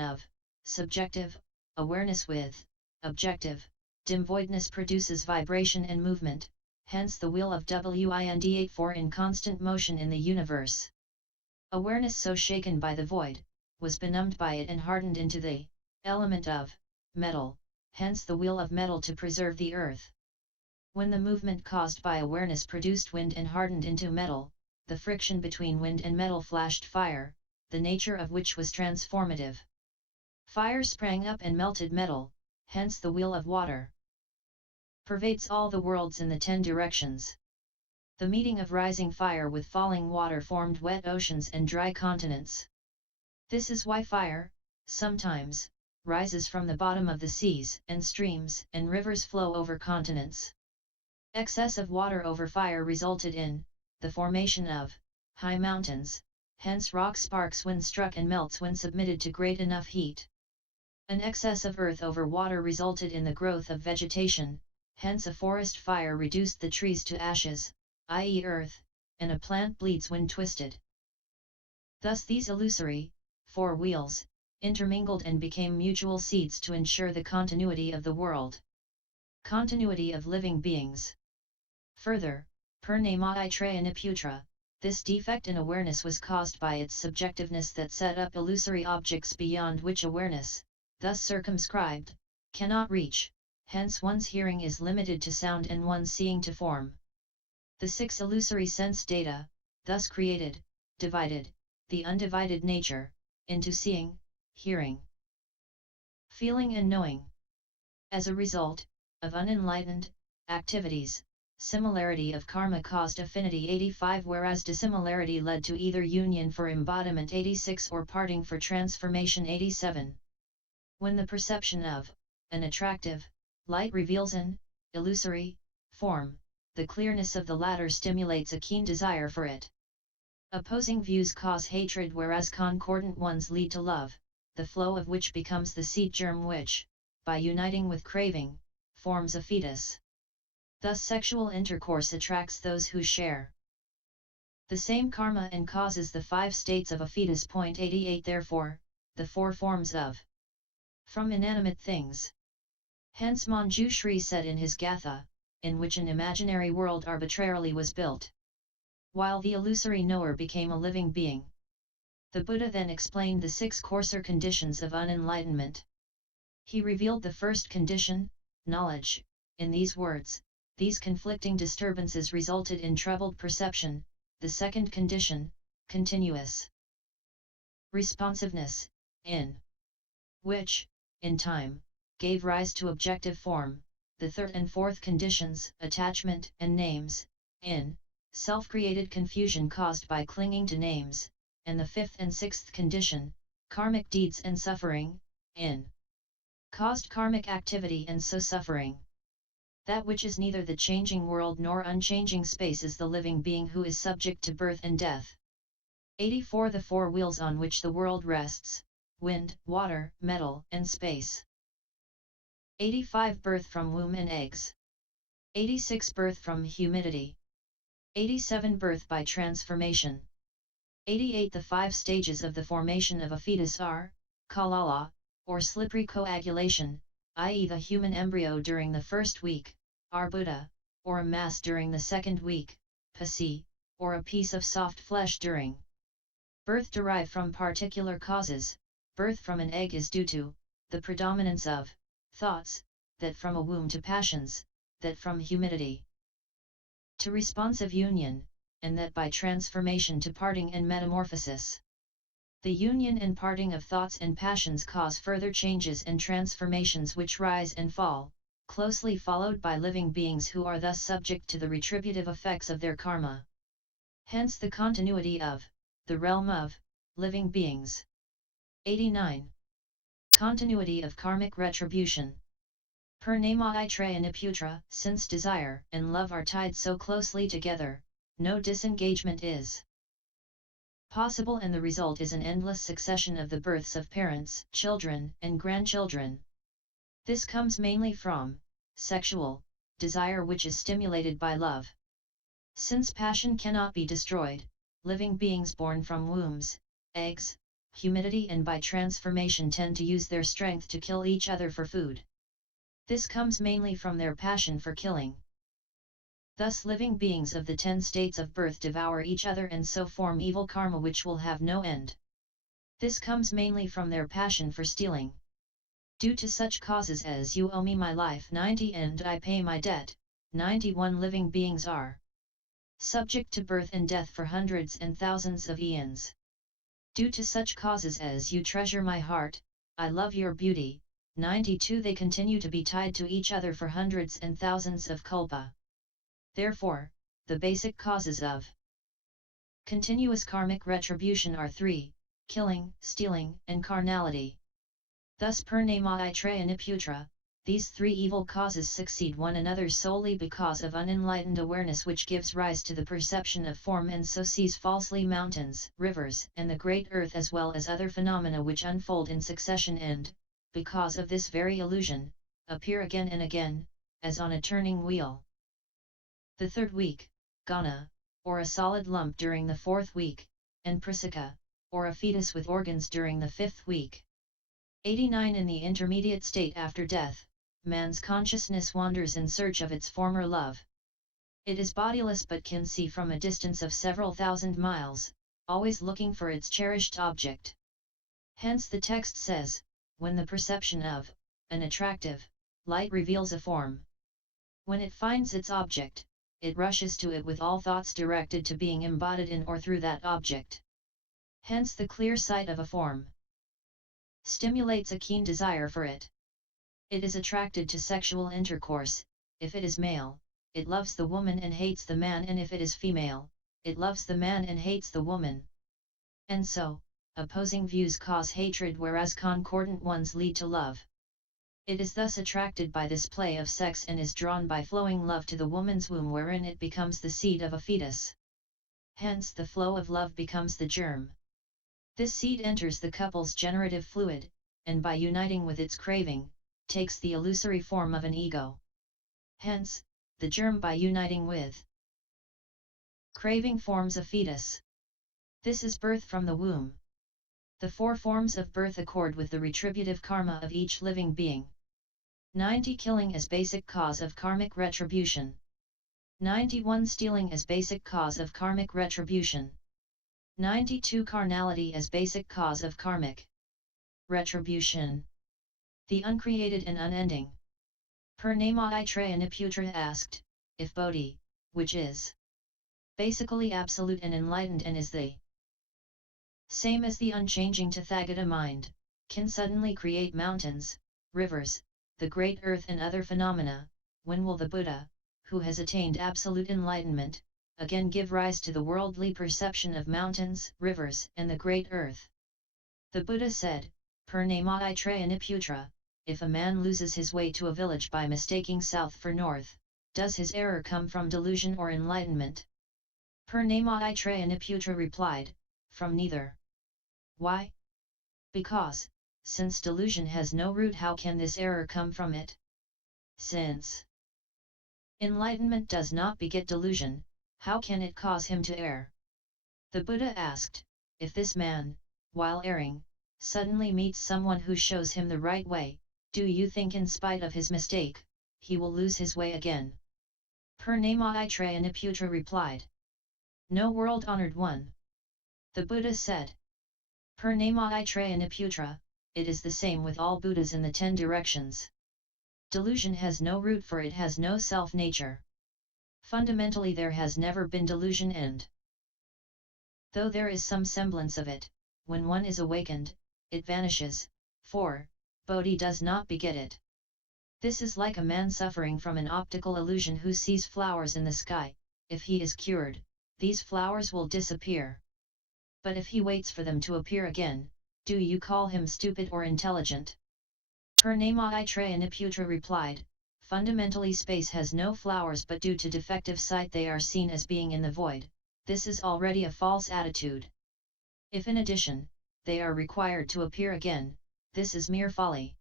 of subjective awareness with objective dim voidness produces vibration and movement, hence the wheel of wind 84 in constant motion in the universe. Awareness so shaken by the void, was benumbed by it and hardened into the element of metal, hence the wheel of metal to preserve the earth. When the movement caused by awareness produced wind and hardened into metal, the friction between wind and metal flashed fire, the nature of which was transformative. Fire sprang up and melted metal, hence the wheel of water. Pervades all the worlds in the 10 directions. The meeting of rising fire with falling water formed wet oceans and dry continents. This is why fire, sometimes, rises from the bottom of the seas, and streams and rivers flow over continents. Excess of water over fire resulted in the formation of high mountains, hence rock sparks when struck and melts when submitted to great enough heat. An excess of earth over water resulted in the growth of vegetation, hence a forest fire reduced the trees to ashes, i.e. earth, and a plant bleeds when twisted. Thus these illusory 4 wheels intermingled and became mutual seeds to ensure the continuity of the world. Continuity of living beings. Further, Purnamaitrayaniputra, this defect in awareness was caused by its subjectiveness that set up illusory objects beyond which awareness, thus circumscribed, cannot reach, hence one's hearing is limited to sound and one's seeing to form. The 6 illusory sense data, thus created, divided, the undivided nature, into seeing, hearing, feeling and knowing. As a result, of unenlightened activities, similarity of karma caused affinity 85, whereas dissimilarity led to either union for embodiment 86 or parting for transformation 87. When the perception of an attractive light reveals an illusory form, the clearness of the latter stimulates a keen desire for it. Opposing views cause hatred, whereas concordant ones lead to love, the flow of which becomes the seed germ which, by uniting with craving, forms a fetus. Thus sexual intercourse attracts those who share the same karma and causes the 5 states of a fetus. 88 Therefore, the 4 forms of from inanimate things. Hence Manjushri said in his Gatha, in which an imaginary world arbitrarily was built, while the illusory knower became a living being. The Buddha then explained the 6 coarser conditions of unenlightenment. He revealed the first condition, knowledge, in these words: these conflicting disturbances resulted in troubled perception. The second condition, continuous responsiveness, in which, in time, gave rise to objective form. The third and fourth conditions, attachment and names, in self-created confusion caused by clinging to names, and the fifth and sixth condition, karmic deeds and suffering, in caused karmic activity and so suffering. That which is neither the changing world nor unchanging space is the living being who is subject to birth and death. 84 The 4 wheels on which the world rests: wind, water, metal, and space. 85 Birth from womb and eggs. 86 Birth from humidity. 87 Birth by transformation. 88 The 5 stages of the formation of a fetus are: kalala, or slippery coagulation, i.e. the human embryo during the first week; arbuda, or a mass during the second week; pasi, or a piece of soft flesh during birth derived from particular causes. Birth from an egg is due to the predominance of thoughts, that from a womb to passions, that from humidity to responsive union, and that by transformation to parting and metamorphosis. The union and parting of thoughts and passions cause further changes and transformations which rise and fall, closely followed by living beings who are thus subject to the retributive effects of their karma. Hence the continuity of the realm of living beings. 89. Continuity of karmic retribution. Purnamaitrayaniputra, since desire and love are tied so closely together, no disengagement is possible, and the result is an endless succession of the births of parents, children, and grandchildren. This comes mainly from sexual desire, which is stimulated by love. Since passion cannot be destroyed, living beings born from wombs, eggs, humidity and by transformation tend to use their strength to kill each other for food. This comes mainly from their passion for killing. Thus living beings of the 10 states of birth devour each other and so form evil karma which will have no end. This comes mainly from their passion for stealing. Due to such causes as you owe me my life 90 and I pay my debt, 91 living beings are subject to birth and death for hundreds and thousands of eons. Due to such causes as you treasure my heart, I love your beauty, 92 they continue to be tied to each other for hundreds and thousands of kalpa. Therefore, the basic causes of continuous karmic retribution are 3, killing, stealing, and carnality. Thus Purnamaitrayaniputra, these 3 evil causes succeed one another solely because of unenlightened awareness which gives rise to the perception of form and so sees falsely mountains, rivers, and the great earth as well as other phenomena which unfold in succession and, because of this very illusion, appear again and again, as on a turning wheel. The 3rd week, Ghana, or a solid lump during the 4th week, and Prasika, or a fetus with organs during the 5th week. 89 in the intermediate state after death, man's consciousness wanders in search of its former love. It is bodiless but can see from a distance of several thousand miles, always looking for its cherished object. Hence the text says, when the perception of an attractive light reveals a form. When it finds its object, it rushes to it with all thoughts directed to being embodied in or through that object. Hence the clear sight of a form stimulates a keen desire for it. It is attracted to sexual intercourse. If it is male, it loves the woman and hates the man, and if it is female, it loves the man and hates the woman. And so, opposing views cause hatred whereas concordant ones lead to love. It is thus attracted by this play of sex and is drawn by flowing love to the woman's womb wherein it becomes the seed of a fetus. Hence the flow of love becomes the germ. This seed enters the couple's generative fluid, and by uniting with its craving, takes the illusory form of an ego. Hence, the germ by uniting with craving forms a fetus. This is birth from the womb. The 4 forms of birth accord with the retributive karma of each living being. 90 killing as basic cause of karmic retribution. 91 stealing as basic cause of karmic retribution. 92 carnality as basic cause of karmic retribution. The uncreated and unending. Purnamaitrayaniputra asked, if Bodhi, which is basically absolute and enlightened and is the same as the unchanging Tathagata mind, can suddenly create mountains, rivers, the great earth and other phenomena, when will the Buddha, who has attained absolute enlightenment, again give rise to the worldly perception of mountains, rivers, and the great earth? The Buddha said, Purnamaitrayaniputra, if a man loses his way to a village by mistaking south for north, does his error come from delusion or enlightenment? Purnamaitrayaniputra replied, from neither. Why? Because, since delusion has no root, how can this error come from it? Since enlightenment does not beget delusion, how can it cause him to err? The Buddha asked, if this man, while erring, suddenly meets someone who shows him the right way, do you think in spite of his mistake, he will lose his way again? Purnamaitrayaniputra replied. No, world-honored one. The Buddha said. Purnamaitrayaniputra, it is the same with all Buddhas in the 10 directions. Delusion has no root for it has no self-nature. Fundamentally there has never been delusion and though there is some semblance of it, when one is awakened, it vanishes, for Bodhi does not beget it. This is like a man suffering from an optical illusion who sees flowers in the sky. If he is cured, these flowers will disappear. But if he waits for them to appear again, do you call him stupid or intelligent? Purnamaitrayaniputra replied, fundamentally space has no flowers, but due to defective sight they are seen as being in the void. This is already a false attitude. If in addition, they are required to appear again, this is mere folly.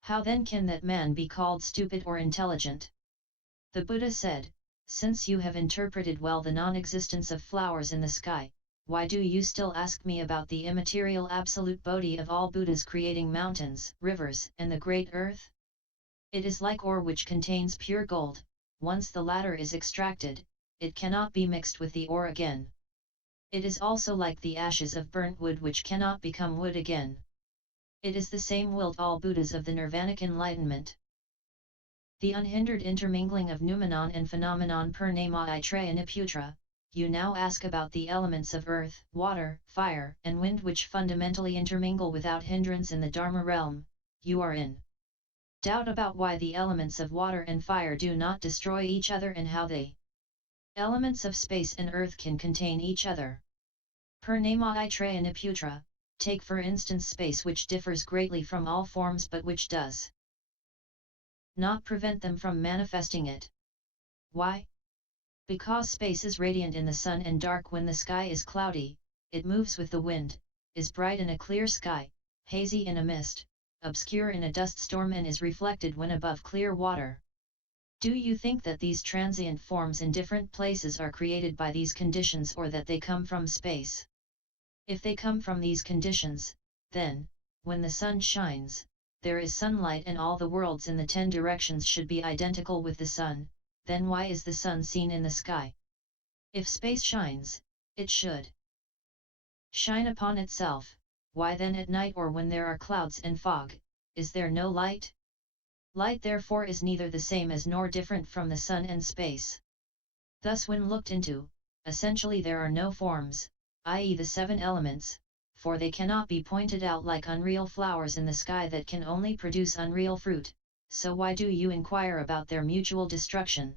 How then can that man be called stupid or intelligent? The Buddha said, since you have interpreted well the non-existence of flowers in the sky, why do you still ask me about the immaterial absolute Bodhi of all Buddhas creating mountains, rivers, and the great earth? It is like ore which contains pure gold. Once the latter is extracted, it cannot be mixed with the ore again. It is also like the ashes of burnt wood which cannot become wood again. It is the same will to all Buddhas of the Nirvanic enlightenment. The unhindered intermingling of noumenon and phenomenon Purnamaitrayaniputra. You now ask about the elements of earth, water, fire, and wind which fundamentally intermingle without hindrance in the Dharma realm. You are in doubt about why the elements of water and fire do not destroy each other and how the elements of space and earth can contain each other. Purnamaitrayaniputra, take for instance space which differs greatly from all forms but which does not prevent them from manifesting it. Why? Because space is radiant in the sun and dark when the sky is cloudy, it moves with the wind, is bright in a clear sky, hazy in a mist, obscure in a dust storm and is reflected when above clear water. Do you think that these transient forms in different places are created by these conditions or that they come from space? If they come from these conditions, then, when the sun shines, there is sunlight and all the worlds in the 10 directions should be identical with the sun. Then why is the sun seen in the sky? If space shines, it should shine upon itself. Why then at night or when there are clouds and fog, is there no light? Light therefore is neither the same as nor different from the sun and space. Thus when looked into, essentially there are no forms, i.e. the 7 elements, for they cannot be pointed out like unreal flowers in the sky that can only produce unreal fruit, so why do you inquire about their mutual destruction?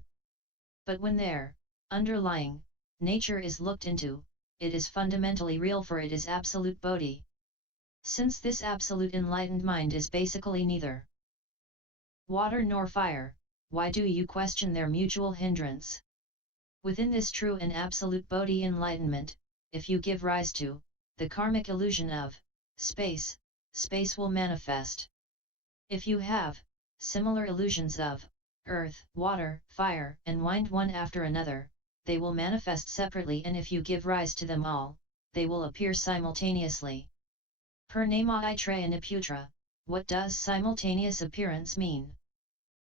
But when their underlying nature is looked into, it is fundamentally real for it is absolute Bodhi. Since this absolute enlightened mind is basically neither water nor fire, why do you question their mutual hindrance? Within this true and absolute Bodhi enlightenment, if you give rise to the karmic illusion of space, space will manifest. If you have similar illusions of earth, water, fire, and wind one after another, they will manifest separately, and if you give rise to them all, they will appear simultaneously. Purnamaitrayaniputra, what does simultaneous appearance mean?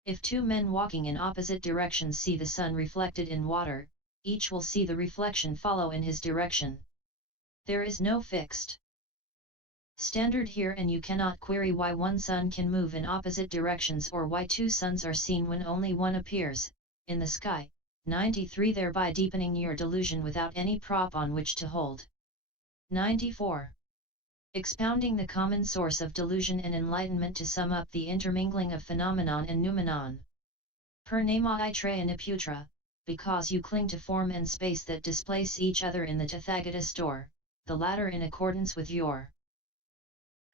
If 2 men walking in opposite directions see the sun reflected in water, each will see the reflection follow in his direction. There is no fixed standard here, and you cannot query why one sun can move in opposite directions or why 2 suns are seen when only one appears in the sky. 93 Thereby deepening your delusion without any prop on which to hold. 94. Expounding the common source of delusion and enlightenment to sum up the intermingling of phenomenon and noumenon. Purnamaitrayaniputra, because you cling to form and space that displace each other in the Tathagata store, the latter in accordance with your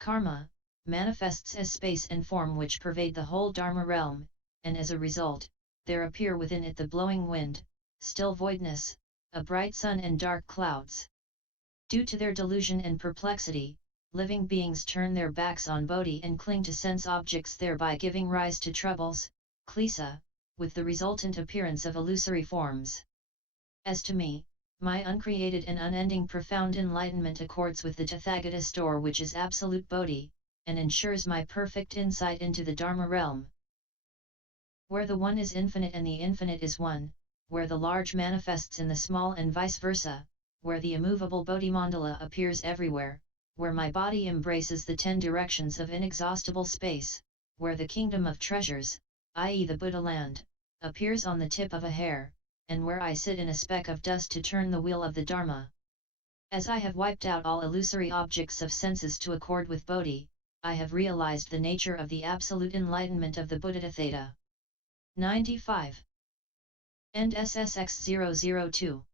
karma, manifests as space and form which pervade the whole Dharma realm, and as a result, there appear within it the blowing wind, still voidness, a bright sun and dark clouds. Due to their delusion and perplexity, living beings turn their backs on Bodhi and cling to sense objects, thereby giving rise to troubles, klesa, with the resultant appearance of illusory forms. As to me, my uncreated and unending profound enlightenment accords with the Tathagata store which is absolute Bodhi, and ensures my perfect insight into the Dharma realm. Where the one is infinite and the infinite is one, where the large manifests in the small and vice versa, where the immovable Bodhimandala appears everywhere, where my body embraces the 10 directions of inexhaustible space, where the kingdom of treasures, i.e. the Buddha land, appears on the tip of a hair, and where I sit in a speck of dust to turn the wheel of the Dharma. As I have wiped out all illusory objects of senses to accord with Bodhi, I have realized the nature of the absolute enlightenment of the Buddhatatheta. 95. End SSX 002